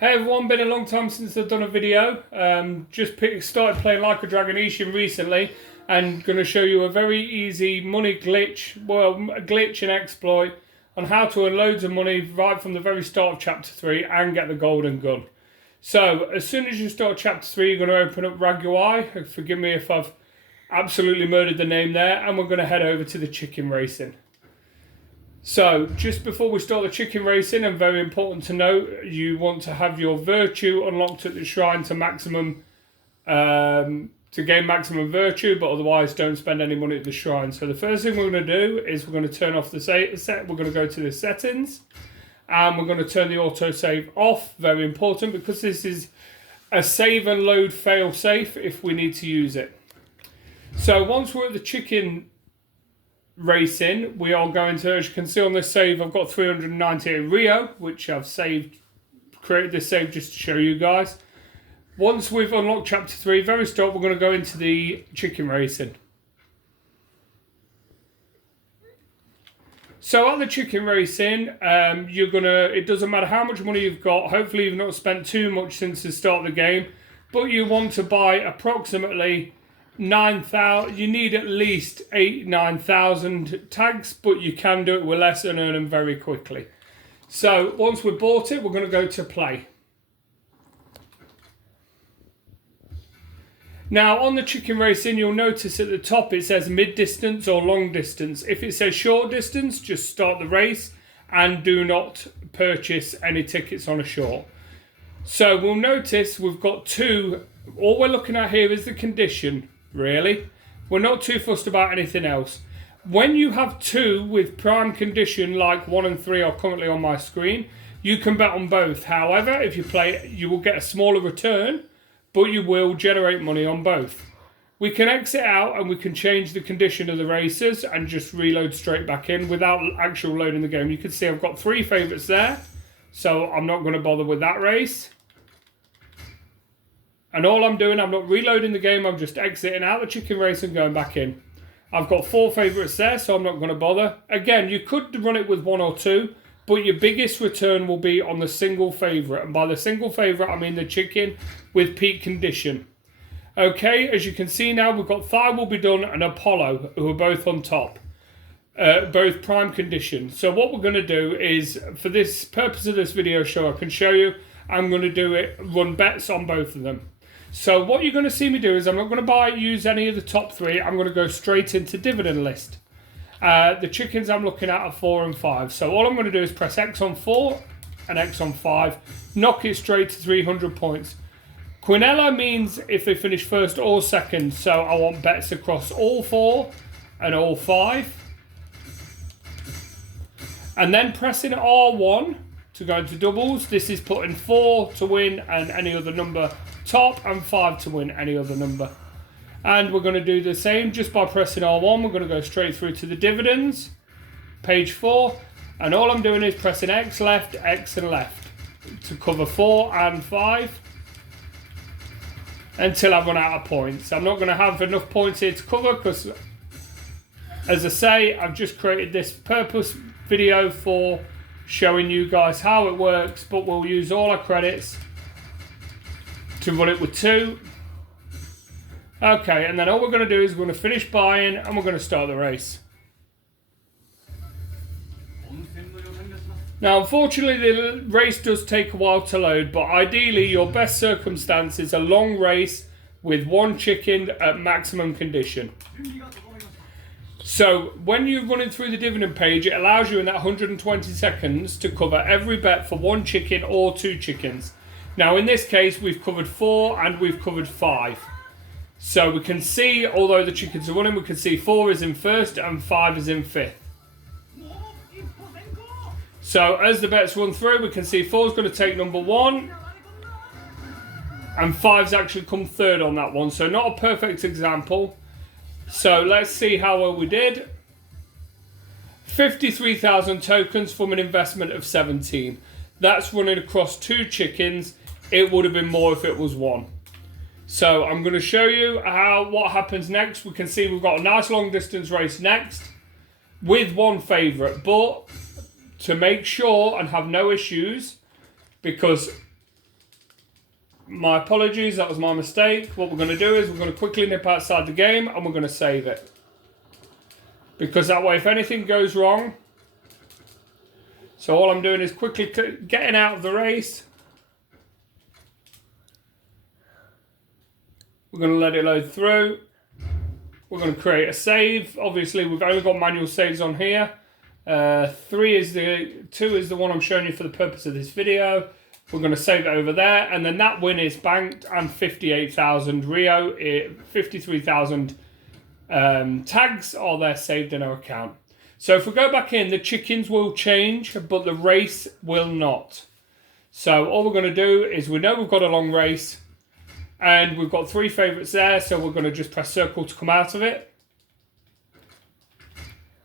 Hey everyone, been a long time since I've done a video. Started playing Like a Dragon ISHIN recently and going to show you a very easy money glitch, a glitch and exploit on how to earn loads of money right from the very start of chapter 3 and get the golden gun. So as soon as you start chapter 3, you're going to open up Dragon UI. Forgive me if I've absolutely murdered the name there, and we're going to head over to the chicken racing. So, just before we start the chicken racing, and very important to note, you want to have your virtue unlocked at the shrine to maximum, to gain maximum virtue, but otherwise don't spend any money at the shrine. So the first thing we're going to do is we're going to turn off the set. We're going to go to the settings, and we're going to turn the autosave off. Very important, because this is a save and load fail safe if we need to use it. So once we're at the chicken racing, we are going to, as you can see on this save, I've got 398 Rio, which I've created this save just to show you guys. Once we've unlocked chapter 3, very start, we're going to go into the chicken racing. So at the chicken racing, it doesn't matter how much money you've got, hopefully you've not spent too much since the start of the game, but you want to buy approximately 9,000. You need at least 9,000 tags, but you can do it with less and earn them very quickly. So once we've bought it, we're going to go to play. Now on the chicken racing, you'll notice at the top it says mid distance or long distance. If it says short distance, just start the race and do not purchase any tickets on a short. So we'll notice we've got two. All we're looking at here is the condition. Really, we're not too fussed about anything else. When you have two with prime condition, like 1 and 3 are currently on my screen, you can bet on both. However, if you play, you will get a smaller return, but you will generate money on both. We can exit out and we can change the condition of the races and just reload straight back in without actual loading the game. You can see I've got 3 favourites there, so I'm not going to bother with that race. And all I'm doing, I'm not reloading the game, I'm just exiting out the chicken race and going back in. I've got 4 favourites there, so I'm not going to bother. Again, you could run it with 1 or 2, but your biggest return will be on the single favourite. And by the single favourite, I mean the chicken with peak condition. Okay, as you can see now, we've got Thigh Will Be Done and Apollo, who are both on top. Both prime condition. So what we're going to do is, for this purpose of this video show, I can show you, I'm going to run bets on both of them. So what you're going to see me do is I'm not going to use any of the top 3. I'm going to go straight into dividend list. The chickens I'm looking at are 4 and 5. So all I'm going to do is press X on 4 and X on 5. Knock it straight to 300 points. Quinella means if they finish first or second. So I want bets across all 4 and all 5. And then pressing R1 to go into doubles. This is putting 4 to win and any other number top, and 5 to win any other number. And we're going to do the same just by pressing R1. We're going to go straight through to the dividends, page 4, and all I'm doing is pressing X left, X and left to cover 4 and 5 until I run out of points. I'm not going to have enough points here to cover because, as I say, I've just created this purpose video for showing you guys how it works, but we'll use all our credits to run it with 2. Okay, and then all we're going to do is we're going to finish buying and we're going to start the race. Now, unfortunately, the race does take a while to load, but ideally your best circumstance is a long race with 1 chicken at maximum condition. So when you're running through the dividend page, it allows you in that 120 seconds to cover every bet for 1 chicken or 2 chickens. Now in this case, we've covered 4 and we've covered 5. So we can see, although the chickens are running, we can see 4 is in first and 5 is in 5th. So as the bets run through, we can see 4 is going to take number 1 and 5's actually come 3rd on that one. So not a perfect example. So let's see how well we did. 53,000 tokens from an investment of 17. That's running across 2 chickens. It would have been more if it was 1. So I'm going to show you what happens next. We can see we've got a nice long distance race next with 1 favourite. But to make sure and have no issues, because My apologies, that was my mistake. What we're going to do is we're going to quickly nip outside the game and we're going to save it. Because that way, if anything goes wrong... So all I'm doing is quickly getting out of the race. We're going to let it load through. We're going to create a save. Obviously, we've only got manual saves on here. 2 is the one I'm showing you for the purpose of this video. We're going to save it over there, and then that win is banked, and 58,000 Rio, 53,000 tags are there saved in our account. So if we go back in, the chickens will change, but the race will not. So all we're going to do is, we know we've got a long race, and we've got 3 favourites there, so we're going to just press circle to come out of it.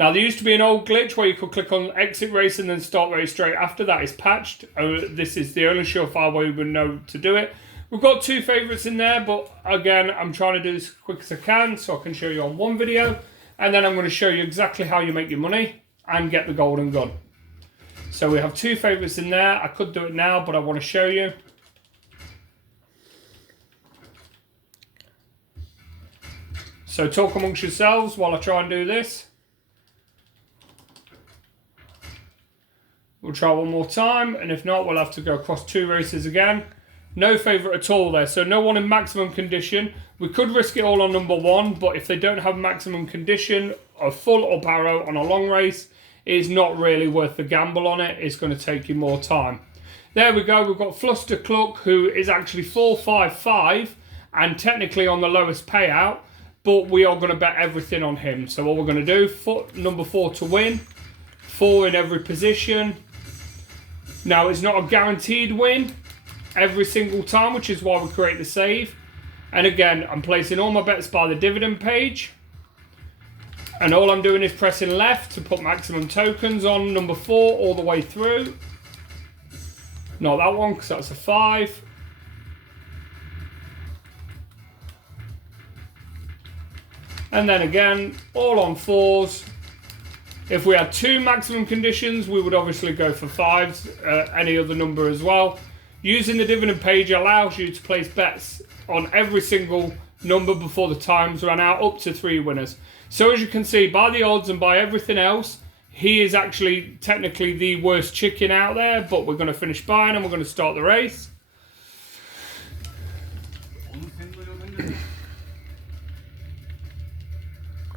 Now, there used to be an old glitch where you could click on exit race and then start race straight after. That is patched. This is the only surefire way we would know to do it. We've got 2 favourites in there, but again, I'm trying to do this as quick as I can so I can show you on one video. And then I'm going to show you exactly how you make your money and get the golden gun. So we have 2 favourites in there. I could do it now, but I want to show you. So talk amongst yourselves while I try and do this. We'll try one more time, and if not, we'll have to go across 2 races again. No favourite at all there, so no one in maximum condition. We could risk it all on number 1, but if they don't have maximum condition, a full up arrow on a long race, it's not really worth the gamble on it. It's going to take you more time. There we go, we've got Fluster Cluck, who is actually 455, and technically on the lowest payout, but we are going to bet everything on him. So what we're going to do, number 4 to win, 4 in every position. Now, it's not a guaranteed win every single time, which is why we create the save. And again, I'm placing all my bets by the dividend page. And all I'm doing is pressing left to put maximum tokens on number 4 all the way through. Not that one, because that's a 5. And then again, all on 4s. If we had 2 maximum conditions, we would obviously go for 5s, any other number as well. Using the dividend page allows you to place bets on every single number before the times run out, up to 3 winners. So as you can see, by the odds and by everything else, he is actually technically the worst chicken out there, but we're going to finish buying and we're going to start the race.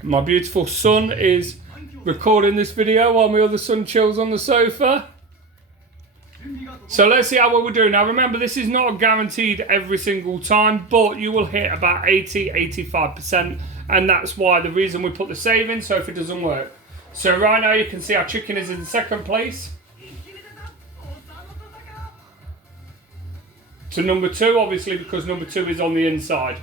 My beautiful son is recording this video while my other son chills on the sofa. So let's see how well we're doing. Now remember, this is not guaranteed every single time, but you will hit about 80-85%, and that's why the reason we put the save in, so if it doesn't work. So right now you can see our chicken is in 2nd place to number 2, obviously, because number 2 is on the inside.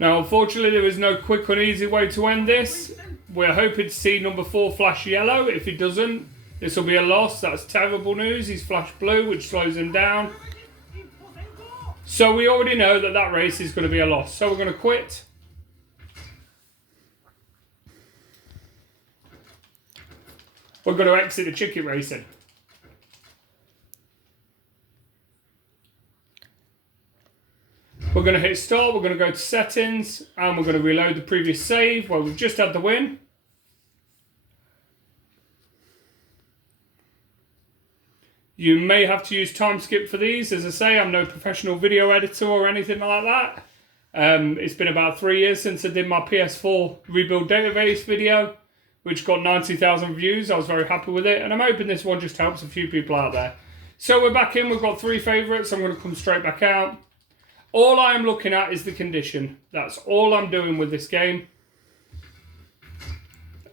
Now, unfortunately, there is no quick and easy way to end this. We're hoping to see number 4 flash yellow. If he doesn't, this will be a loss. That's terrible news. He's flashed blue, which slows him down. So we already know that that race is going to be a loss. So we're going to quit. We're going to exit the chicken racing. We're going to hit start, we're going to go to settings, and we're going to reload the previous save where we've just had the win. You may have to use time skip for these. As I say, I'm no professional video editor or anything like that. It's been about 3 years since I did my PS4 rebuild database video, which got 90,000 views. I was very happy with it, and I'm hoping this one just helps a few people out there. So we're back in, we've got 3 favourites. I'm going to come straight back out. All I'm looking at is the condition. That's all I'm doing with this game.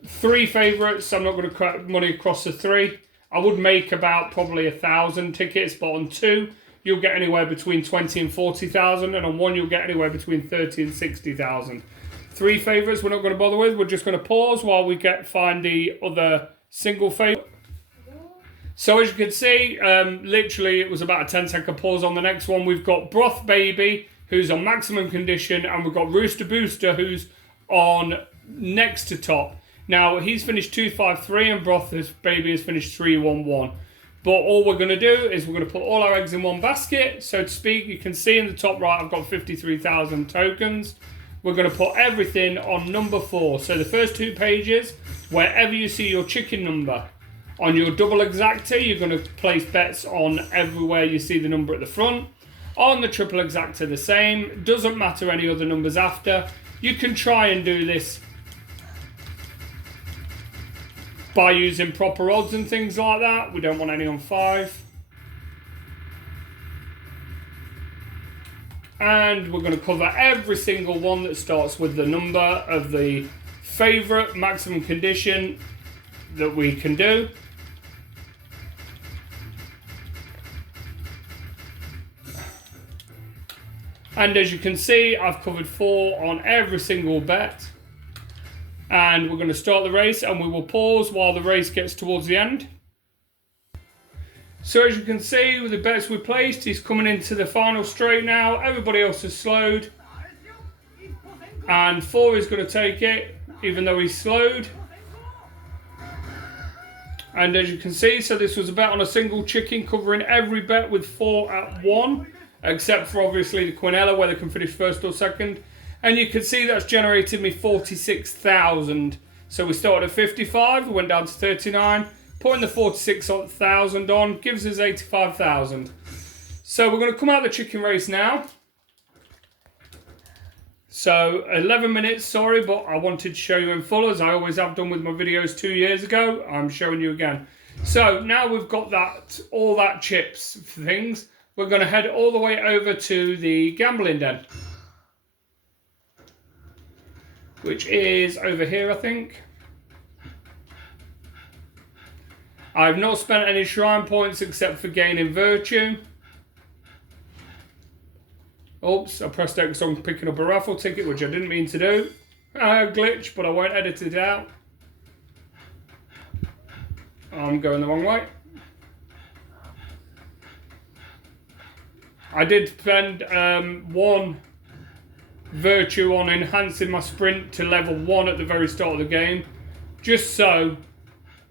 3 favourites. I'm not going to crack money across the 3. I would make about probably 1,000 tickets, but on 2, you'll get anywhere between 20 and 40,000, and on 1, you'll get anywhere between 30 and 60,000. 3 favourites we're not going to bother with. We're just going to pause while we find the other single favourite. So as you can see, literally it was about a 10-second pause on the next one. We've got Broth Baby, who's on maximum condition, and we've got Rooster Booster, who's on next to top. Now, he's finished 253 and Brother's baby has finished 311. But all we're going to do is we're going to put all our eggs in one basket, so to speak. You can see in the top right, I've got 53,000 tokens. We're going to put everything on number 4. So the first 2 pages, wherever you see your chicken number. On your double exactor, you're going to place bets on everywhere you see the number at the front. On the triple exactor, the same. Doesn't matter any other numbers after. You can try and do this by using proper odds and things like that. We don't want any on 5. And we're going to cover every single one that starts with the number of the favourite maximum condition that we can do. And as you can see, I've covered 4 on every single bet. And we're going to start the race, and we will pause while the race gets towards the end. So as you can see, with the bets we placed, he's coming into the final straight now. Everybody else has slowed. And 4 is going to take it, even though he's slowed. And as you can see, so this was a bet on a single chicken, covering every bet with 4 at 1. Except for obviously the Quinella, where they can finish first or second. And you can see that's generated me 46,000. So we started at 55, we went down to 39. Putting the 46,000 on gives us 85,000. So we're going to come out of the chicken race now. So 11 minutes, sorry, but I wanted to show you in full, as I always have done with my videos 2 years ago. I'm showing you again. So now we've got that, all that chips things. We're going to head all the way over to the gambling den, which is over here, I think. I've not spent any shrine points except for gaining virtue. Oops, I pressed X on picking up a raffle ticket, which I didn't mean to do. Glitch, but I won't edit it out. I'm going the wrong way. I did spend 1 virtue on enhancing my sprint to level 1 at the very start of the game, just so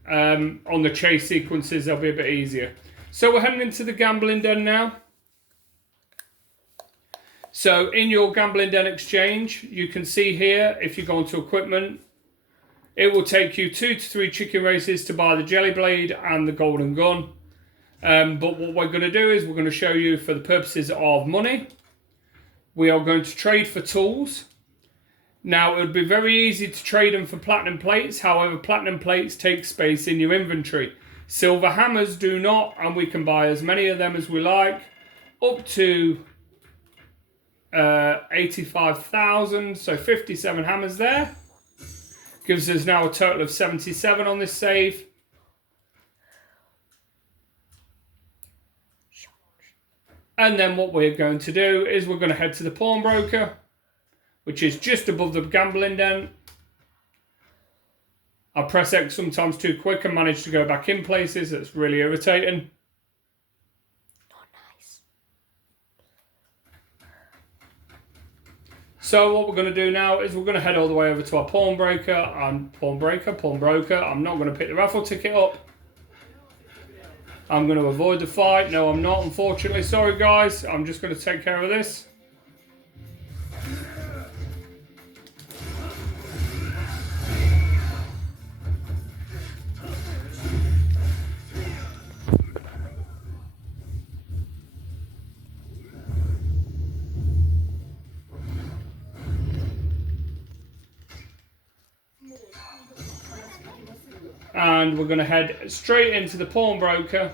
on the chase sequences they'll be a bit easier. So we're heading into the gambling den now. So in your gambling den exchange, you can see here, if you go into equipment, it will take you 2 to 3 chicken races to buy the jelly blade and the golden gun. But what we're going to do is we're going to show you, for the purposes of money, we are going to trade for tools. Now, it would be very easy to trade them for platinum plates. However, platinum plates take space in your inventory. Silver hammers do not, and we can buy as many of them as we like, up to 85,000. So 57 hammers there. Gives us now a total of 77 on this save. And then what we're going to do is we're going to head to the pawnbroker, which is just above the gambling den. I press X sometimes too quick and manage to go back in places. That's really irritating. Not nice. So what we're going to do now is we're going to head all the way over to our pawnbroker. Pawnbroker. I'm not going to pick the raffle ticket up. I'm going to avoid the fight. No, I'm not, unfortunately. Sorry, guys. I'm just going to take care of this. And we're going to head straight into the pawnbroker.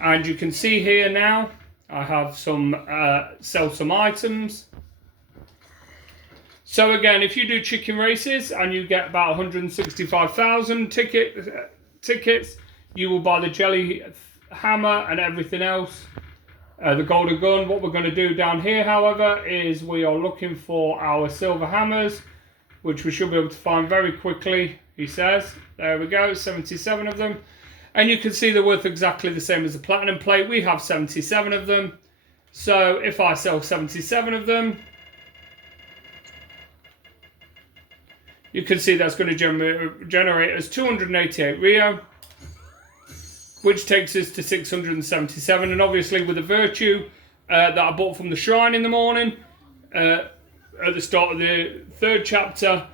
And you can see here now, I have some, sell some items. So again, if you do chicken races and you get about 165,000 tickets, you will buy the jelly hammer and everything else. The golden gun. What we're going to do down here, however, is we are looking for our silver hammers, which we should be able to find very quickly, he says. There we go, 77 of them. And you can see they're worth exactly the same as the platinum plate. We have 77 of them. So if I sell 77 of them, you can see that's going to generate us 288 Rio, which takes us to 677. And obviously with the Virtue that I bought from the shrine in the morning, at the start of the 3rd chapter,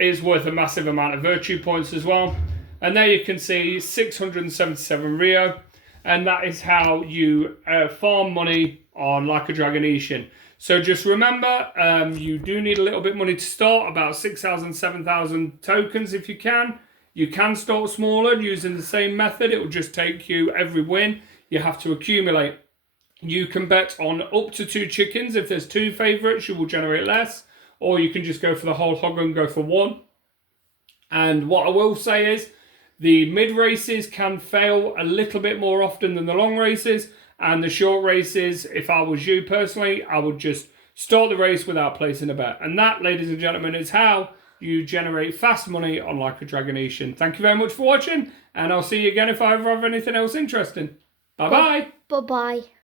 is worth a massive amount of Virtue points as well. And there you can see 677 Rio. And that is how you farm money on Like a Dragon Ishin. So just remember, you do need a little bit of money to start, about 6,000, 7,000 tokens if you can. You can start smaller using the same method. It will just take you every win. You have to accumulate. You can bet on up to 2 chickens. If there's 2 favourites, you will generate less. Or you can just go for the whole hog and go for 1. And what I will say is, the mid races can fail a little bit more often than the long races. And the short races, if I was you personally, I would just start the race without placing a bet. And that, ladies and gentlemen, is how you generate fast money on Like a Dragon Ishin. Thank you very much for watching, and I'll see you again if I ever have anything else interesting. Bye-bye. Bye-bye.